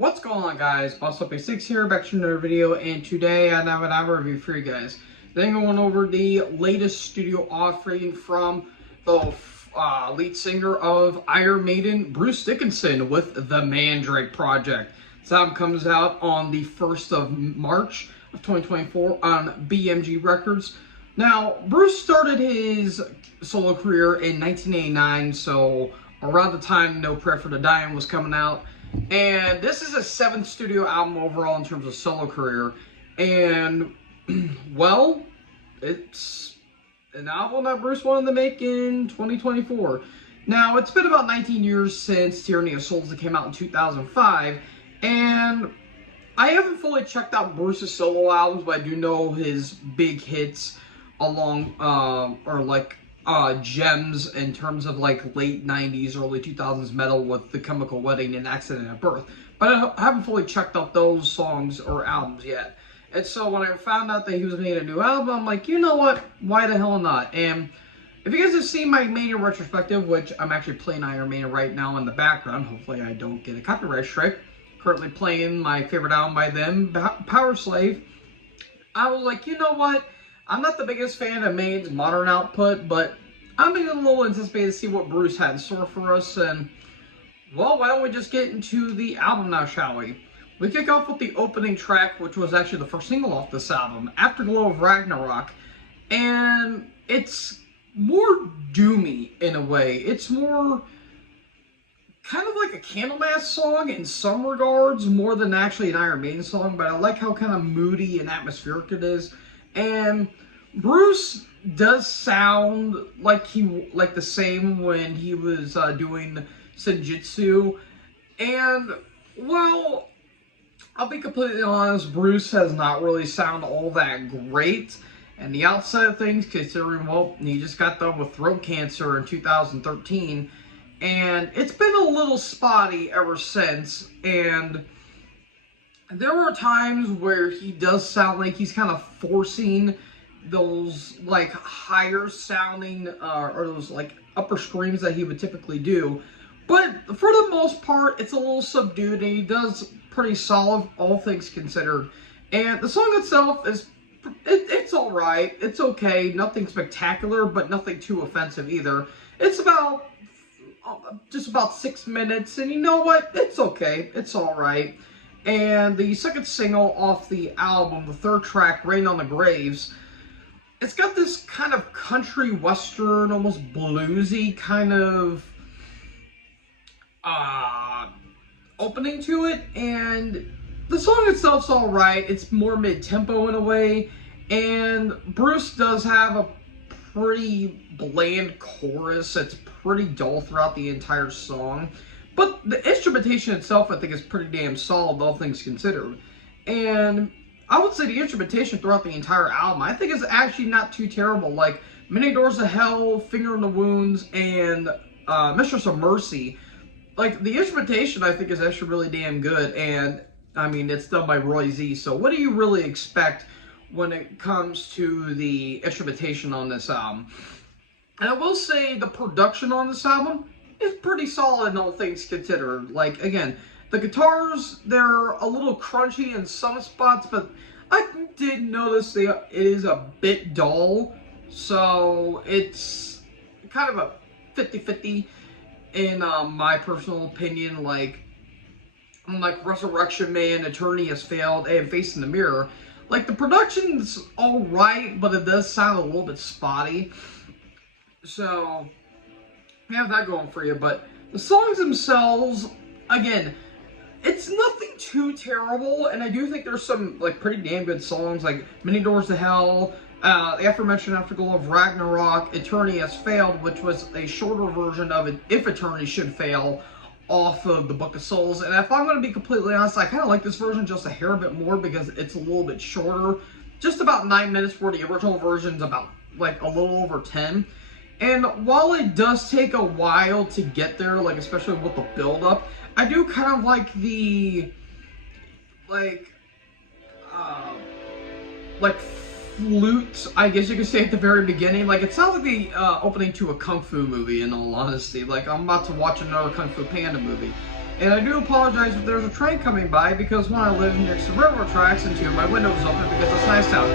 What's going on, guys? BossUp86 here, back to another video, and today I have an review for you guys. Then going over the latest studio offering from the lead singer of Iron Maiden, Bruce Dickinson, with the Mandrake project. This album comes out on the 1st of March of 2024 on BMG Records. Now, Bruce started his solo career in 1989, so around the time No Prayer for the Dying was coming out. And this is his 7th studio album overall in terms of solo career. And, well, it's an album that Bruce wanted to make in 2024. Now, it's been about 19 years since Tyranny of Souls that came out in 2005. And I haven't fully checked out Bruce's solo albums, but I do know his big hits along, gems in terms of like late 90s, early 2000s metal with The Chemical Wedding and Accident at Birth. But I haven't fully checked out those songs or albums yet. And so when I found out that he was making a new album, I'm like, you know what? Why the hell not? And if you guys have seen my Mania retrospective, which I'm actually playing Iron Maiden right now in the background, hopefully I don't get a copyright strike. Currently playing my favorite album by them, Power Slave. I was like, you know what? I'm not the biggest fan of Maiden's modern output, but I'm a little anticipated to see what Bruce had in store for us. And, well, why don't we just get into the album now, shall we? We kick off with the opening track, which was actually the first single off this album, Afterglow of Ragnarok. And it's more doomy in a way. It's more kind of like a Candlemass song in some regards, more than actually an Iron Maiden song, but I like how kind of moody and atmospheric it is. And Bruce does sound like the same when he was doing Senjutsu. And, well, I'll be completely honest, Bruce has not really sounded all that great. And the outside of things, considering, well, he just got done with throat cancer in 2013. And it's been a little spotty ever since. And there are times where he does sound like he's kind of forcing those like higher sounding or those like upper screams that he would typically do. But for the most part, it's a little subdued, and he does pretty solid, all things considered. And the song itself is, it's alright, it's okay, nothing spectacular, but nothing too offensive either. It's about just about 6 minutes, and you know what? It's okay. It's alright. And the second single off the album, the third track, Rain on the Graves, it's got this kind of country western, almost bluesy kind of opening to it. And the song itself's alright. It's more mid-tempo in a way. And Bruce does have a pretty bland chorus. It's pretty dull throughout the entire song. But the instrumentation itself, I think, is pretty damn solid, all things considered. And I would say the instrumentation throughout the entire album, I think, is actually not too terrible. Like, Many Doors to Hell, Finger in the Wounds, and Mistress of Mercy. Like, the instrumentation, I think, is actually really damn good. And, I mean, it's done by Roy Z. So what do you really expect when it comes to the instrumentation on this album? And I will say the production on this album is pretty solid in all things considered. Like, again, the guitars, they're a little crunchy in some spots, but I did notice it is a bit dull. So it's kind of a 50-50 in my personal opinion. Like Resurrection Man, Eternity Has Failed, and Face in the Mirror. Like, the production's alright, but it does sound a little bit spotty. So, we have that going for you. But the songs themselves, again, it's nothing too terrible. And I do think there's some, like, pretty damn good songs, like Many Doors to Hell, the aforementioned Afterglow of Ragnarok, Eternity Has Failed, which was a shorter version of it, If Eternity Should Fail, off of the Book of Souls. And if I'm going to be completely honest, I kind of like this version just a hair bit more because it's a little bit shorter. Just about 9 minutes, where the original version's about, like, a little over 10. And while it does take a while to get there, like, especially with the build-up, I do kind of like the, like flute, I guess you could say, at the very beginning. Like, it sounds like the opening to a Kung Fu movie, in all honesty. Like, I'm about to watch another Kung Fu Panda movie. And I do apologize if there's a train coming by, because when I live next to railroad tracks and my window is open because it's nice out.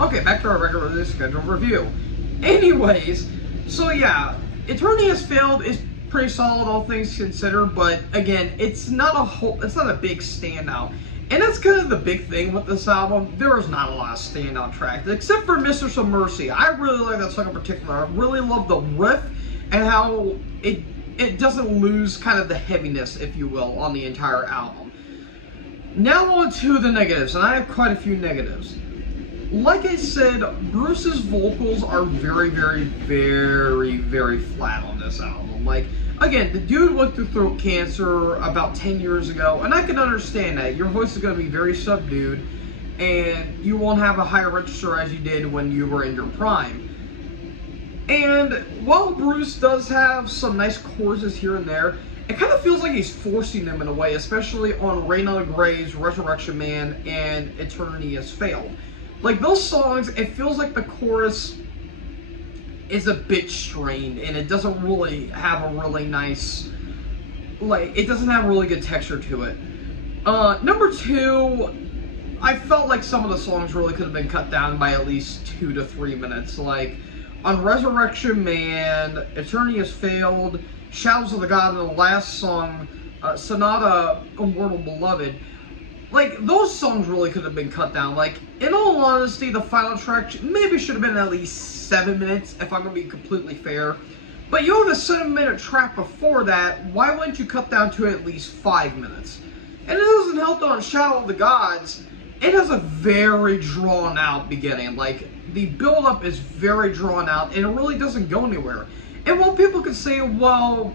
Okay, back to our regularly scheduled review. Anyways, so yeah, Eternity Has Failed is pretty solid, all things considered, but again, it's not a big standout. And that's kind of the big thing with this album. There is not a lot of standout tracks, except for Mistress of Mercy. I really like that song in particular. I really love the riff and how it doesn't lose kind of the heaviness, if you will, on the entire album. Now on to the negatives, and I have quite a few negatives. Like I said, Bruce's vocals are very, very, very, very flat on this album. Like, again, the dude went through throat cancer about 10 years ago, and I can understand that. Your voice is going to be very subdued, and you won't have a high register as you did when you were in your prime. And while Bruce does have some nice choruses here and there, it kind of feels like he's forcing them in a way, especially on Rain on the Graves, Resurrection Man, and Eternity Has Failed. Like, those songs, it feels like the chorus is a bit strained, and it doesn't really have a really nice, like, it doesn't have really good texture to it. Number two, I felt like some of the songs really could have been cut down by at least 2 to 3 minutes. Like, on Resurrection Man, Eternity Has Failed, Shadows of the God, and the last song, Sonata, Immortal Beloved. Like, those songs really could have been cut down. Like, in all honesty, the final track maybe should have been at least 7 minutes, if I'm going to be completely fair. But you have a 7-minute track before that, why wouldn't you cut down to at least 5 minutes? And it doesn't help on Shadow of the Gods. It has a very drawn-out beginning. Like, the build-up is very drawn-out, and it really doesn't go anywhere. And while people could say, well,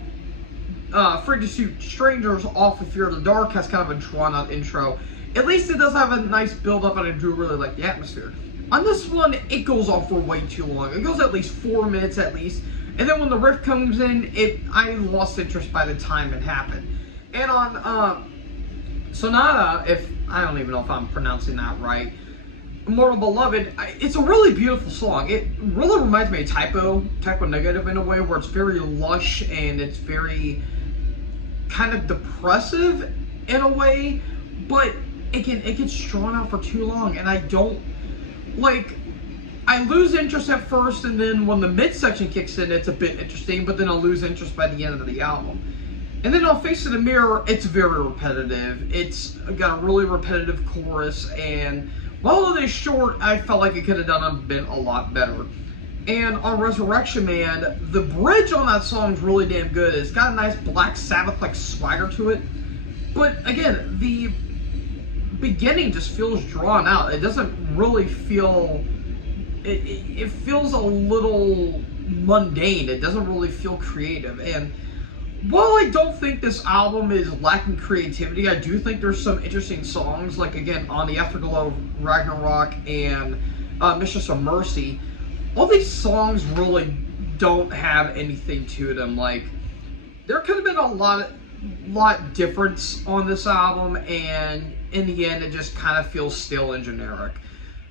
Afraid to Shoot Strangers off of Fear of the Dark has kind of a drawn-out intro, at least it does have a nice build-up, and I do really like the atmosphere. On this one, it goes on for way too long. It goes at least 4 minutes at least, and then when the riff comes in, I lost interest by the time it happened. And on Sonata, if I don't even know if I'm pronouncing that right, Immortal Beloved, it's a really beautiful song. It really reminds me of Typo Negative in a way, where it's very lush and it's very kind of depressive in a way, but it gets drawn out for too long, and I don't like. I lose interest at first, and then when the midsection kicks in, it's a bit interesting, but then I'll lose interest by the end of the album. And then on Face of the Mirror, it's very repetitive. It's got a really repetitive chorus, and while it is short, I felt like it could have done a lot better. And on Resurrection Man, the bridge on that song is really damn good. It's got a nice Black Sabbath-like swagger to it. But again, the beginning just feels drawn out. It doesn't really feel... It feels a little mundane. It doesn't really feel creative. And while I don't think this album is lacking creativity, I do think there's some interesting songs, like, again, On the Afterglow of Ragnarok and Mistress of Mercy. All these songs really don't have anything to them. Like, there could have been a lot difference on this album, and in the end, it just kind of feels stale and generic.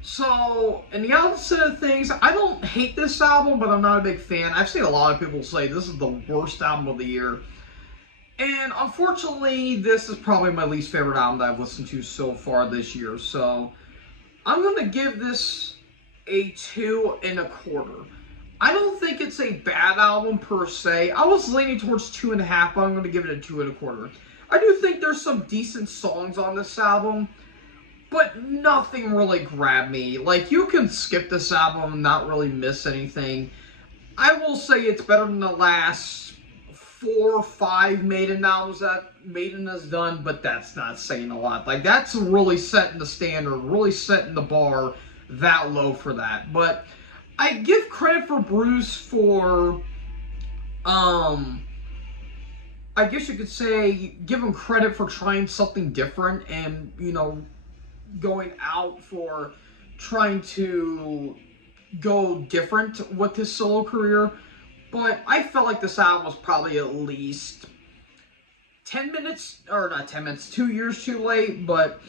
So, in the opposite of things, I don't hate this album, but I'm not a big fan. I've seen a lot of people say this is the worst album of the year. And unfortunately, this is probably my least favorite album that I've listened to so far this year. So, I'm going to give this a 2 1/4. I don't think it's a bad album per se. I was leaning towards 2.5, but I'm going to give it a 2 1/4. I do think there's some decent songs on this album, but nothing really grabbed me. Like, you can skip this album and not really miss anything. I will say it's better than the last 4 or 5 Maiden albums that Maiden has done, but that's not saying a lot. Like, that's really setting the standard, really setting the bar that low for that. But I give credit for Bruce for, I guess you could say, give him credit for trying something different and, you know, going out for trying to go different with his solo career. But I felt like this album was probably at least 10 minutes, or not 10 minutes, 2 years too late, but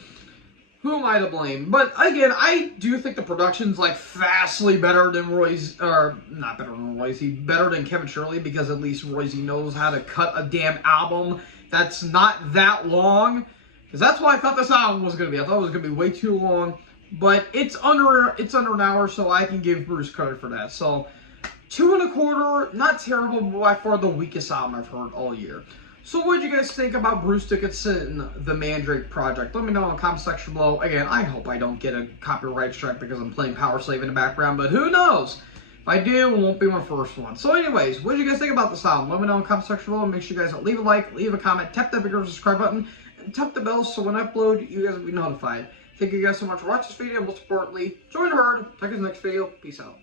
who am I to blame? But again, I do think the production's like vastly better than Roy's, or not better than Roy's, better than Kevin Shirley, because at least Roy's knows how to cut a damn album that's not that long. Because that's what I thought this album was going to be. I thought it was going to be way too long. But it's under an hour, so I can give Bruce credit for that. So 2.25, not terrible, but by far the weakest album I've heard all year. So what did you guys think about Bruce Dickinson, the Mandrake project? Let me know in the comment section below. Again, I hope I don't get a copyright strike because I'm playing Power Slave in the background, but who knows? If I do, it won't be my first one. So anyways, what did you guys think about this album? Let me know in the comment section below. Make sure you guys leave a like, leave a comment, tap that big subscribe button, and tap the bell so when I upload, you guys will be notified. Thank you guys so much for watching this video, and most importantly, join the herd. Check out the next video. Peace out.